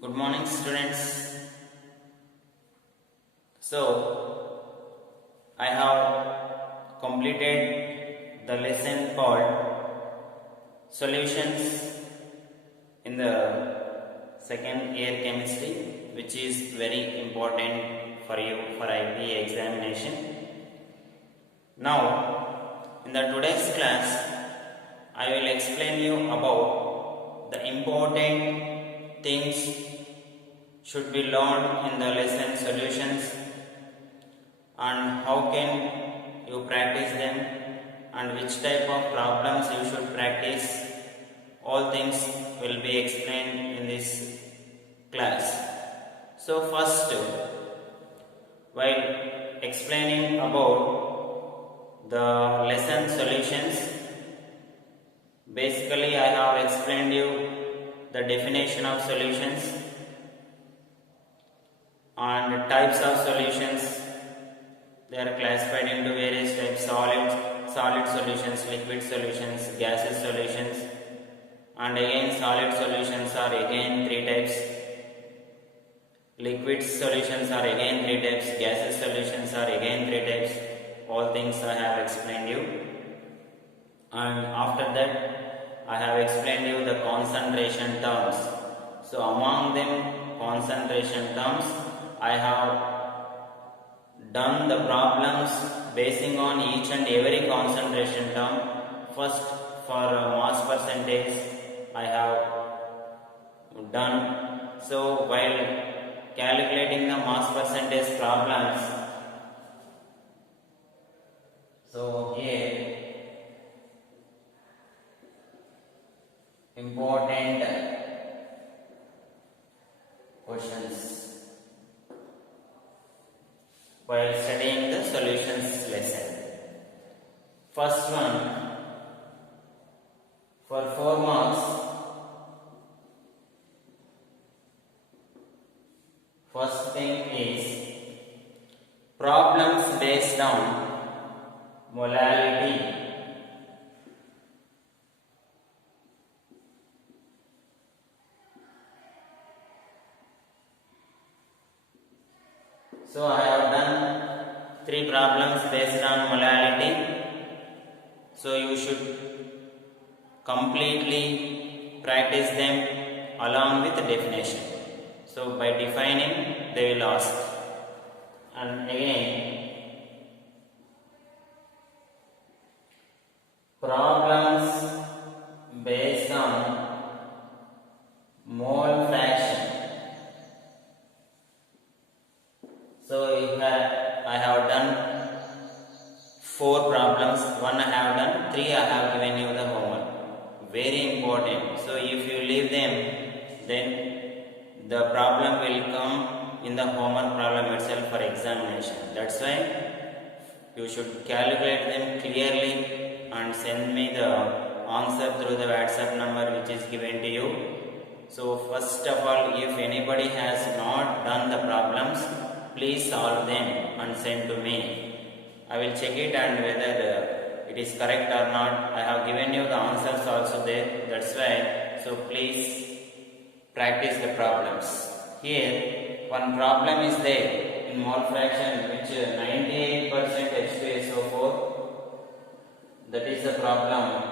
Good morning, students. So, I have completed the lesson called Solutions in the second year chemistry, which is very important for you for IB examination. Now, in the today's class, I will explain you about the important things should be learned in the lesson solutions and how can you practice them and which type of problems you should practice. All things will be explained in this class. So first, while explaining about the lesson solutions, basically I have explained you the definition of solutions and types of solutions. They are classified into various types: solid solutions, liquid solutions, gaseous solutions, and again solid solutions are again three types, liquid solutions are again three types, gaseous solutions are again three types. All things I have explained you, and after that I have explained you the concentration terms. So among them concentration terms, I have done the problems basing on each and every concentration term. First, for mass percentage I have done. So while calculating the mass percentage problems, so here important questions while studying the solutions lesson. First one, for 4 marks, first thing is problems based on molality. So I have done 3 problems based on molality. So you should completely practice them along with the definition. So by defining, they will ask. And again, problems based on mole fraction. So I have done 4 problems, 1 I have done, 3 I have given you the homework. Very important. So if you leave them, then the problem will come in the homework problem itself for examination. That's why you should calculate them clearly and send me the answer through the WhatsApp number which is given to you. So first of all, if anybody has not done the problems, please solve them and send to me. I will check it and whether it is correct or not. I have given you the answers also there. That's why. So please practice the problems. Here one problem is there in mole fraction, which 98% H2SO4. That is the problem.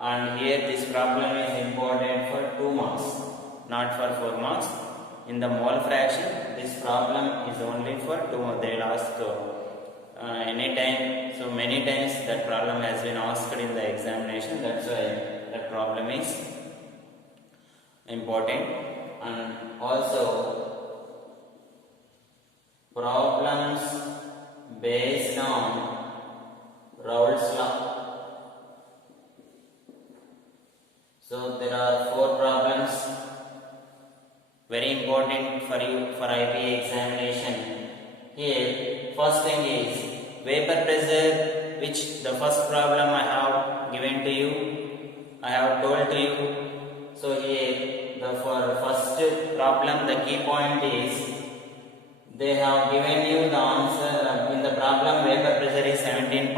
And here this problem is important for 2 marks, not for 4 marks. In the mole fraction, this problem is only for 2 marks. They will ask anytime. So many times that problem has been asked in the examination. That's why that problem is important. And also problems based on Raoult's law. So there are 4 problems very important for you for IB examination. Here first thing is vapor pressure, which the first problem I have given to you, I have told to you. So here for first problem the key point is they have given you the answer in the problem. Vapor pressure is 17.5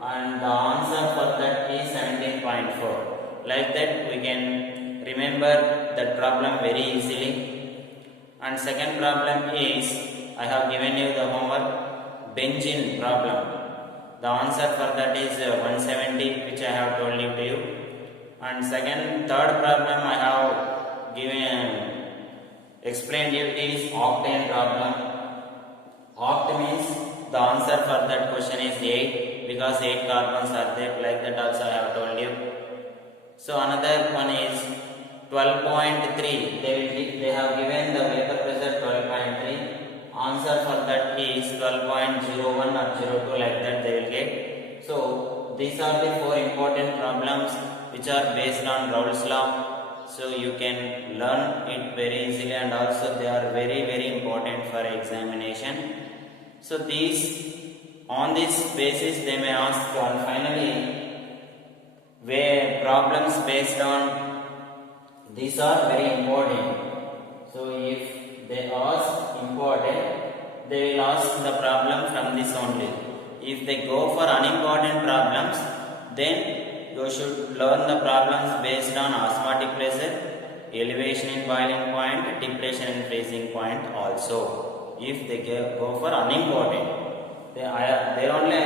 and the answer for that is 17.4. Like that we can remember that problem very easily. And second problem is, I have given you the homework benzene problem. The answer for that is 170, which I have told you to you. And third problem I have explained you is octane problem. Oct means the answer for that question is 8, because 8 carbons are there, like that also I have told you. So another one is 12.3. They have given the vapor pressure 12.3. Answer for that is 12.01 or 02, like that they will get. So these are the 4 important problems which are based on Raoult's law. So you can learn it very easily, and also they are very important for examination. So on this basis they may ask, and finally where problems based on these are very important. So if they ask important, they will ask the problem from this only. If they go for unimportant problems, then you should learn the problems based on osmotic pressure, elevation in boiling point, depression in freezing point also. If they go for unimportant, there only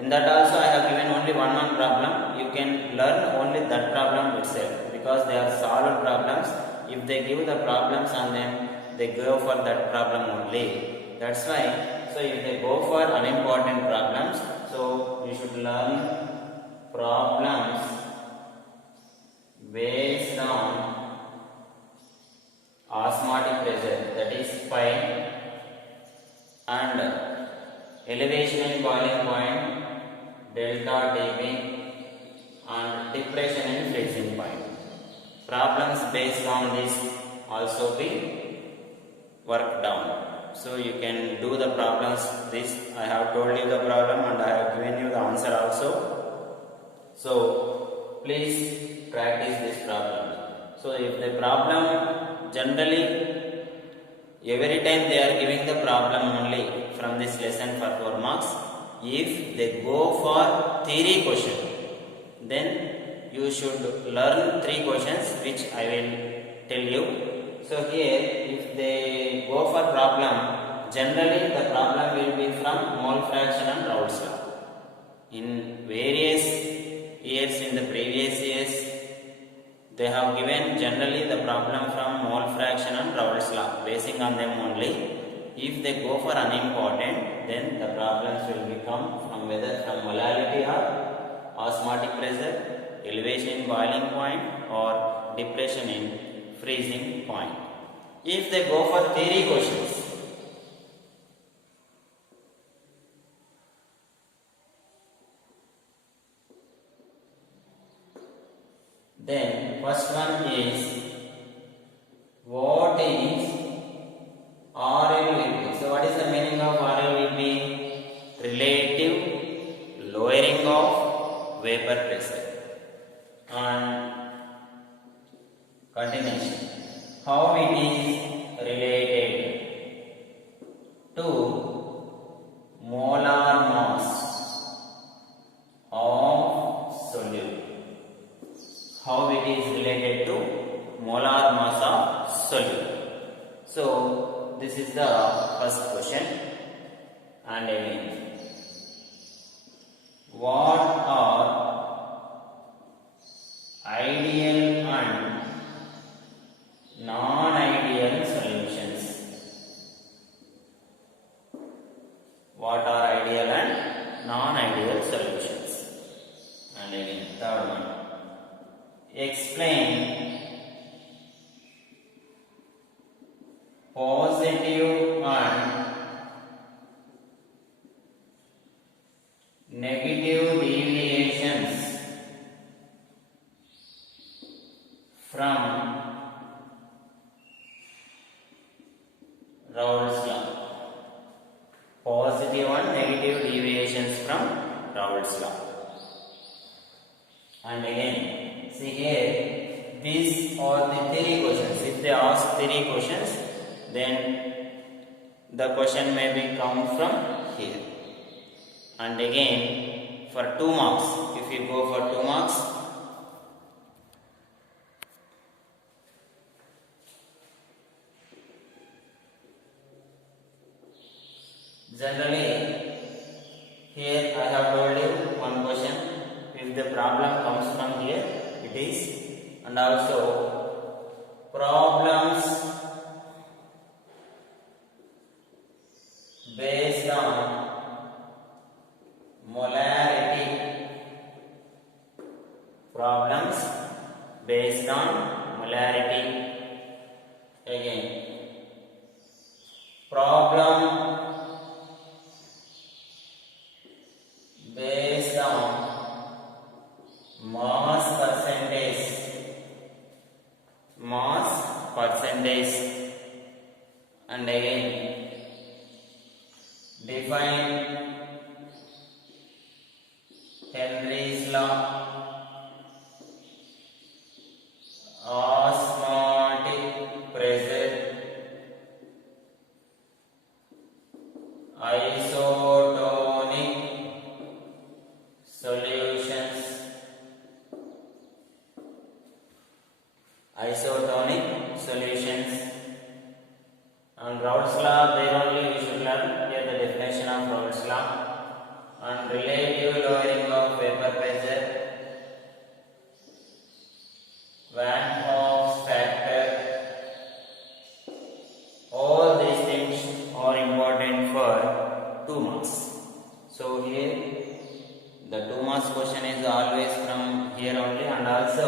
in that also I have given only one problem. You can learn only that problem itself, because they are solved problems. If they give the problems and then they go for that problem only. That's why. So if they go for unimportant problems, so you should learn problems based on osmotic pressure, that is pi, and elevation in boiling point delta Tb, and depression in freezing point. Problems based on this also be worked down. So you can do the problems. This I have told you the problem and I have given you the answer also. So please practice this problem. So if the problem, generally every time they are giving the problem only from this lesson for 4 marks. If they go for theory question, then you should learn 3 questions which I will tell you. So here if they go for problem, generally the problem will be from mole fraction and Raoult's law. In various years, in the previous years, they have given generally the problem from mole fraction and Raoult's law, basing on them only. If they go for unimportant, then the problems will become from whether from molality or osmotic pressure, elevation in boiling point, or depression in freezing point. If they go for theory questions, then first one is, what is RLVP? So what is the meaning of RLVP? Relative lowering of vapor pressure. And continuation. How it is related to molar mass of solute. How it is related to molar mass of solute. So this is the first question. And again, what are ideal and non-ideal solutions? What are ideal and non-ideal solutions? And again, third one, explain positive and negative deviations from Raoult's law. Positive and negative deviations from Raoult's law. And again, see here, these are the theory questions. If they ask theory questions, then the question may be come from here. And again, for 2 marks, if you go for 2 marks, Generally, here I have told you one question. If the problem comes from here, it is, and also problems based on molarity. Problems based on molarity. Again, problem based on mass percentage, and again define Henry's law, osmotic pressure, isotonic solutions, and Raoult's law. There only we should learn here the definition of Raoult's law, and relative lowering of vapor pressure, Van Hoff's factor. All these things are important for 2 marks. So here the 2 marks question is always from here only, and also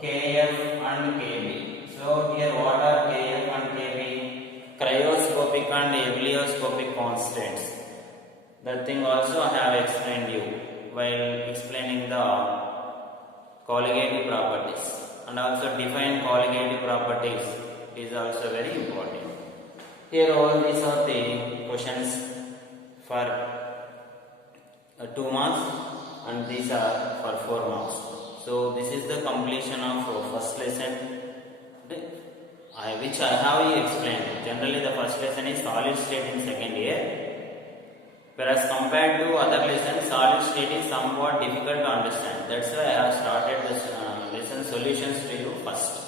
Kf and Kb. So here what are Kf and Kb? Cryoscopic and ebullioscopic constants. That thing also I have explained you while explaining the colligative properties, and also define colligative properties is also very important. Here all these are the questions for 2 marks, and these are for 4 marks. So this is the completion of first lesson, which I have explained. Generally the first lesson is solid state in second year, whereas compared to other lessons, solid state is somewhat difficult to understand. That's why I have started this lesson solutions to you first.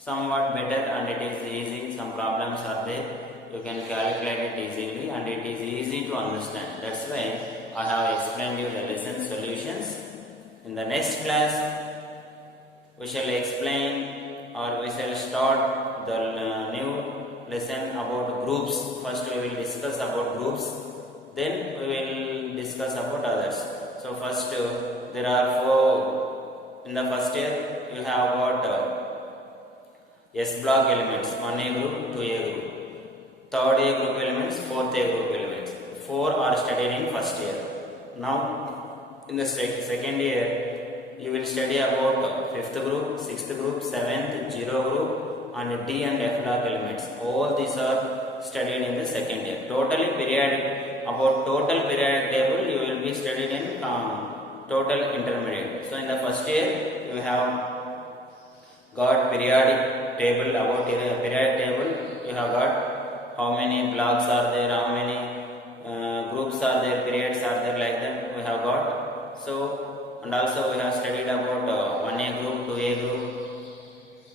Somewhat better, and it is easy. Some problems are there, you can calculate it easily, and it is easy to understand. That's why I have explained you the lesson solutions. In the next class, we shall explain, or we shall start the new lesson about groups. First we will discuss about groups, then we will discuss about others. So first there are 4 in the first year. You have got S block elements, 1A group, 2A group, 3rd A group elements, 4th A group elements. 4 are studied in first year. Now in the second year, you will study about 5th group, 6th group, 7th, 0 group, and D and F block elements. All these are studied in the second year. Total periodic table you will be studied in total intermediate. So in the first year you have got periodic table. About periodic table, you have got how many blocks are there, how many groups are there, periods are there, like that we have got. So, and also we have studied about 1A group, 2A group,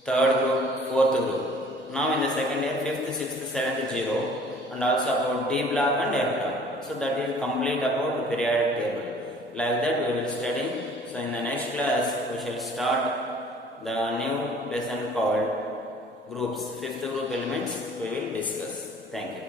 3rd group, 4th group. Now in the second year, 5th, 6th, 7th, 0, and also about D block and F block. So that is complete about the periodic table. Like that we will study. So in the next class we shall start the new lesson called groups. 5th group elements we will discuss. Thank you.